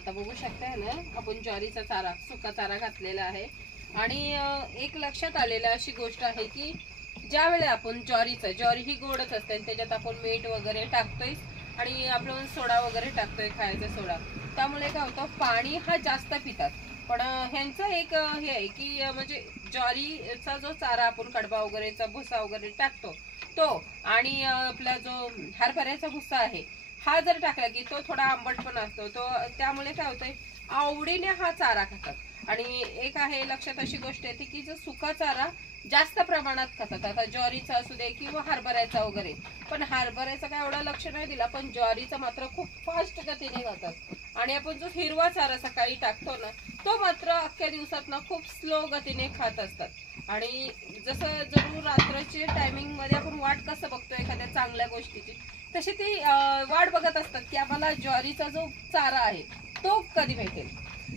आता बघू शकताय ना, आपण ज्वारीचा चारा, सुका चारा घातलेला आहे. आणि एक लक्षात आलेलं अशी गोष्ट आहे की ज्यावेळी आपण ज्वारी ही गोडच असते आणि त्याच्यात आपण मीठ वगैरे टाकतोय आणि आपण सोडा वगैरे टाकतोय, खायचा सोडा. त्यामुळे काय होतं, पाणी हा जास्त पितात. पण ह्यांचं एक हे आहे की म्हणजे ज्वारीचा जो चारा आपण कडबा वगैरेचा भुसा वगैरे टाकतो तो, आणि आपला जो हरभऱ्याचा भुसा आहे हा जर टाकला की तो थोडा आंबट पण असतो तो. त्यामुळे काय होतंय, आवडीने हा चारा खातात. आणि एक आहे लक्षात अशी गोष्ट येते की जो सुका चारा जास्त प्रमाणात खातात. आता ज्वारीचा असू दे किंवा हरभऱ्याचा वगैरे, पण हरभऱ्याचा काय एवढं लक्ष नाही दिला, पण ज्वारीचा मात्र खूप फास्ट गतीने खातात. आणि आपण जो हिरवा चारा सकाळी टाकतो ना, तो मात्र अख्ख्या दिवसात ना खूप स्लो गतीने खात असतात. आणि जसं जरूर रात्रीच्या टायमिंग मध्ये आपण वाट कसं बघतो एखाद्या चांगल्या गोष्टीची, तशी ती वाट बघत असतात की आम्हाला ज्वारीचा जो चारा आहे तो कधी भेटेल.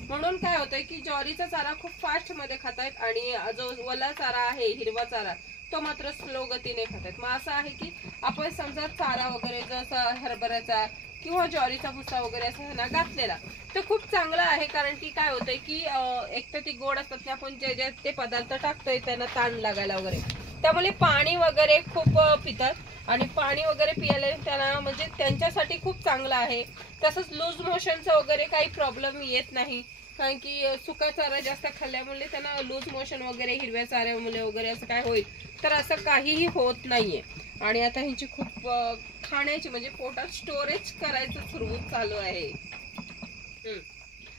म्हणून काय होतंय की ज्वारीचा चारा खूप फास्ट मध्ये खातायत आणि जो वला चारा आहे हिरवा चारा तो मात्र स्लो गतीने खातायत. मग असं आहे की आपण समजा चारा वगैरे जसं हरभऱ्याचा किंवा ज्वारीचा भुसा वगैरे असं ना घातलेला तर खूप चांगला आहे. कारण की काय होतंय की एक तर ती गोड असतात की आपण जे जे ते पदार्थ टाकतोय त्यांना ताण लागायला वगैरे, त्यामुळे पाणी वगैरे खूप पितात. आणि पाणी वगैरे पियाले त्यांना म्हणजे त्यांच्यासाठी खूप चांगलं आहे. तसंच लूज मोशनचं वगैरे काही प्रॉब्लेम येत नाही, कारण की सुका चारा जास्त खाल्ल्यामुळे त्यांना लूज मोशन वगैरे हिरव्या चाऱ्यामुळे वगैरे असं काय होईल तर असं काहीही होत नाहीये. आणि आता ह्यांची खूप खाण्याची म्हणजे पोटात स्टोरेज करायचं सुरू चालू आहे.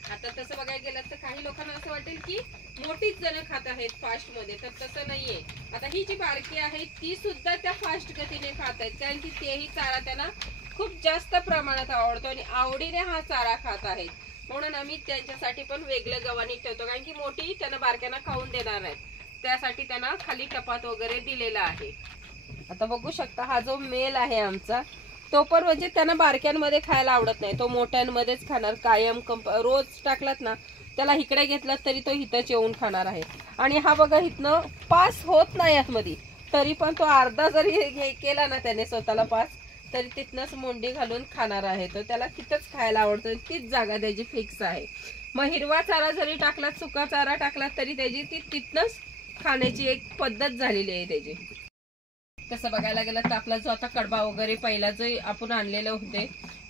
आता तसं बघायला गेलं तर काही लोकांना असं वाटेल की मोठीच जण खात आहेत फास्ट मध्ये, तर तसं नाहीये. आता ही जी बारकी आहे ती सुद्धा त्या फास्ट गतीने खात आहेत, कारण की तेही चारा त्यांना खूप जास्त प्रमाणात आवडतो आणि आवडीने हा चारा खात आहेत. म्हणून आम्ही त्यांच्यासाठी पण वेगळं गव्हाणी ठेवतो, कारण की मोठी त्यांना बारक्यांना खाऊन देणार नाहीत, त्यासाठी त्यांना खाली टपात वगैरे दिलेला आहे. आता बघू शकता हा जो मेल आहे आमचा तो पण म्हणजे त्यांना बारक्यांमध्ये खायला आवडत नाही, तो मोठ्यांमध्येच खाणार कायम. रोज टाकलात ना त्याला इकडे घेतलात तरी तो इथंच येऊन खाणार आहे. आणि हा बघा इथनं पास होत नाही आतमध्ये, तरी पण तो अर्धा जरी केला ना त्याने स्वतःला पास, तरी तिथनच मुंडी घालून खाणार आहे. तो त्याला तिथंच खायला आवडतो, तीच जागा त्याची फिक्स आहे. मग हिरवा चारा जरी टाकलात, सुका चारा टाकलात तरी त्याची ती तिथनच खाण्याची एक पद्धत झालेली आहे त्याची. तसं बघायला गेलं तर आपला जो आता कडबा वगैरे पहिला जे आपण आणलेले होते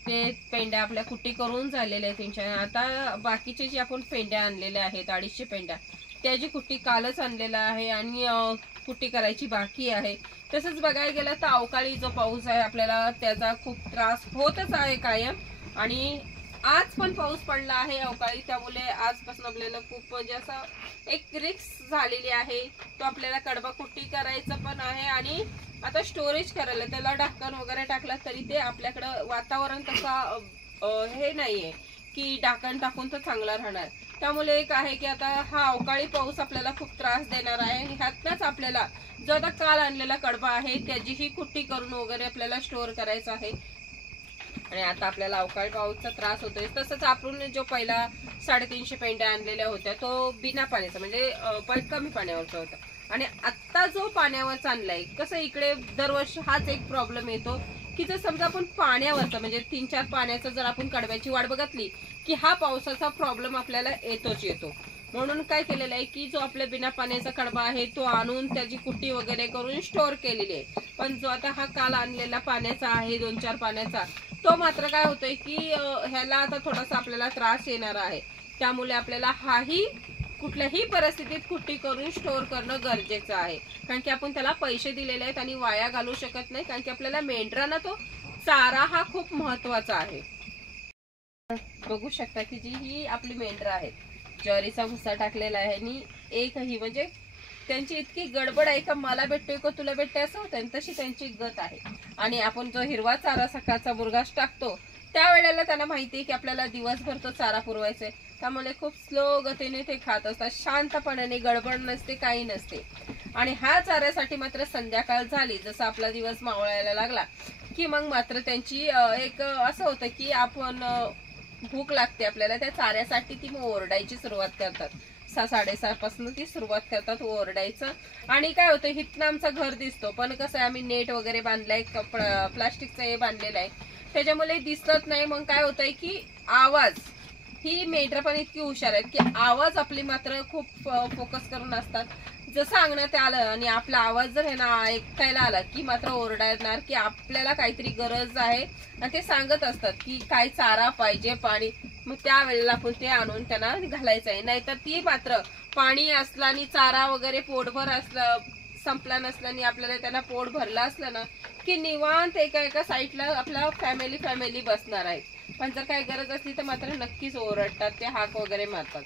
ते पेंड्या आपल्या कुट्टी करून झालेल्या आहेत त्यांच्या. आता बाकीचे जे आपण पेंड्या आणलेल्या आहेत 250 पेंड्या त्याची कुट्टी कालच आणलेला आहे आणि कुट्टी करायची बाकी आहे. तसंच बघायला गेलं तर अवकाळी जो पाऊस आहे आपल्याला त्याचा खूप त्रास होतच आहे कायम. आणि आज पण पाऊस पडला आहे अवकाळी, त्यामुळे आजपासून आपल्याला खूप म्हणजे असं एक रिस्क झालेली आहे. तो आपल्याला कडबा कुट्टी करायचं पण आहे आणि आता स्टोरेज करायला त्याला ढक्कन वगैरे टाकलं तरी ते आपल्याकडं वातावरण तसं हे नाहीये की ढक्कन टाकून तर चांगला राहणार. त्यामुळे एक आहे की आता हा अवकाळी पाऊस आपल्याला खूप त्रास देणार आहे. आणि ह्यातनच आपल्याला जो आता काल आणलेला कडबा आहे त्याचीही कुट्टी करून वगैरे आपल्याला स्टोअर करायचं आहे. आणि आता आपल्याला अवकाळी पाऊसचा त्रास होतोय. तसंच आपण जो पहिला 350 पेंड्या आणलेल्या होत्या तो बिना पाण्याचा म्हणजे कमी पाण्यावरचा होता. आणि आता जो पाण्यावरचा आणलाय, कसं इकडे दरवर्षी हाच एक प्रॉब्लेम येतो की जर समजा आपण पाण्यावरचा म्हणजे 3-4 पाण्याचा जर आपण कडब्याची वाट बघितली की हा पावसाचा प्रॉब्लेम आपल्याला येतो. म्हणून काय केलेलं आहे की जो आपल्या बिना पाण्याचा कडबा आहे तो आणून त्याची कुट्टी वगैरे करून स्टोअर केलेली आहे. पण जो आता हा काल आणलेला पाण्याचा आहे 2-4 पाण्याचा, तो मात्र काय होतोय की ह्याला आता थोडासा आपल्याला त्रास येणार आहे. त्यामुळे आपल्याला हाही कुठल्याही परिस्थितीत कुट्टी करून स्टोअर करणं गरजेचं आहे, कारण की आपण त्याला पैसे दिलेले आहेत आणि वाया घालू शकत नाही. कारण की आपल्याला मेंढरांना तो चारा हा खूप महत्वाचा आहे. बघू शकता की जी ही आपली मेंढर आहेत, ज्वारीचा भुसा टाकलेला आहे आणि एकही म्हणजे त्यांची इतकी गडबड आहे का मला भेटतोय का तुला भेटतोय असं होतं, तशी त्यांची गत आहे. आणि आपण जो हिरवा चारा सकाळचा मुरघास टाकतो त्यावेळेला त्यांना माहिती आहे की आपल्याला दिवसभर तो चारा पुरवायचा आहे. त्यामुळे खूप स्लो गतीने ते खात असतात, शांतपणाने, गडबड नसते, काही नसते. आणि ह्या चाऱ्यासाठी मात्र संध्याकाळ झाली जसं आपला दिवस मावळायला लागला की मग मात्र त्यांची एक असं होतं की आपण भूक लागते आपल्याला, त्या चाऱ्यासाठी ती मग ओरडायची सुरुवात करतात. 6-6:30 पासून ती सुरुवात करतात ओरडायचं. आणि काय होतं, हिथनं आमचं घर दिसतो पण कसं आहे आम्ही नेट वगैरे बांधलाय, प्लास्टिकचं हे बांधलेलं आहे त्याच्यामुळे दिसत नाही. मग काय होतंय की आवाज ही मेंढरं पण इतकी हुशार आहेत की आवाज आपली मात्र खूप फोकस करून असतात. जसं अंगणात आलं आणि आपला आवाज जर आहे ना ऐकायला आला की मात्र ओरडणार की आपल्याला काहीतरी गरज आहे, आणि ते सांगत असतात की काय चारा पाहिजे, पाणी. मग त्यावेळेला आपण ते आणून त्यांना घालायचं आहे. नाहीतर ती मात्र पाणी असलं आणि चारा वगैरे पोटभर असलं, संपला नसला आणि आपल्याला त्यांना पोट भरलं असलं ना की निवांत एका एका साईडला आपला फॅमिली बसणार आहे. पण जर काही गरज असली तर मात्र नक्कीच ओरडतात, ते हाक वगैरे मारतात.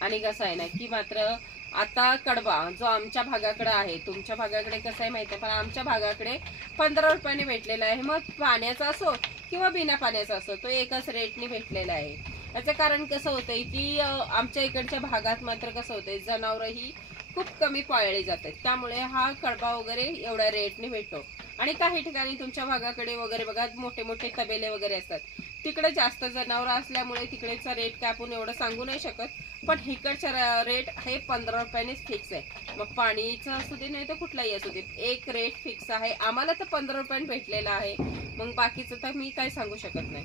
आणि कसं आहे ना की मात्र आता कडबा जो आमच्या भागाकडे आहे, तुमच्या भागाकडे कसं आहे माहिती आहे, पण आमच्या भागाकडे 15 रुपयाने भेटलेला आहे. मग पाण्याचा असो किंवा बिना पाण्याचा असो, तो एकच रेटने भेटलेला आहे. याचं कारण कसं होतंय की आमच्या इकडच्या भागात मात्र कसं होतंय, जनावरही खूप कमी पाळले जातात, त्यामुळे हा कडबा वगैरे एवढ्या रेटने भेटतो. आणि काही ठिकाणी तुमच्या भागाकडे वगैरे बघा मोठे मोठे तबेले वगैरे असतात, तिकडे जास्त जनावर असल्यामुळे तिकडेचा रेट काय आपण एवढं सांगू नाही शकत. पण इकडचा रेट हे 15 रुपयानेच फिक्स आहे. मग पाणीचं असू दे नाही तर कुठलाही असू दे, एक रेट फिक्स आहे. आम्हाला तर 15 रुपयाने भेटलेला आहे, मग बाकीचं तर मी काय सांगू शकत नाही.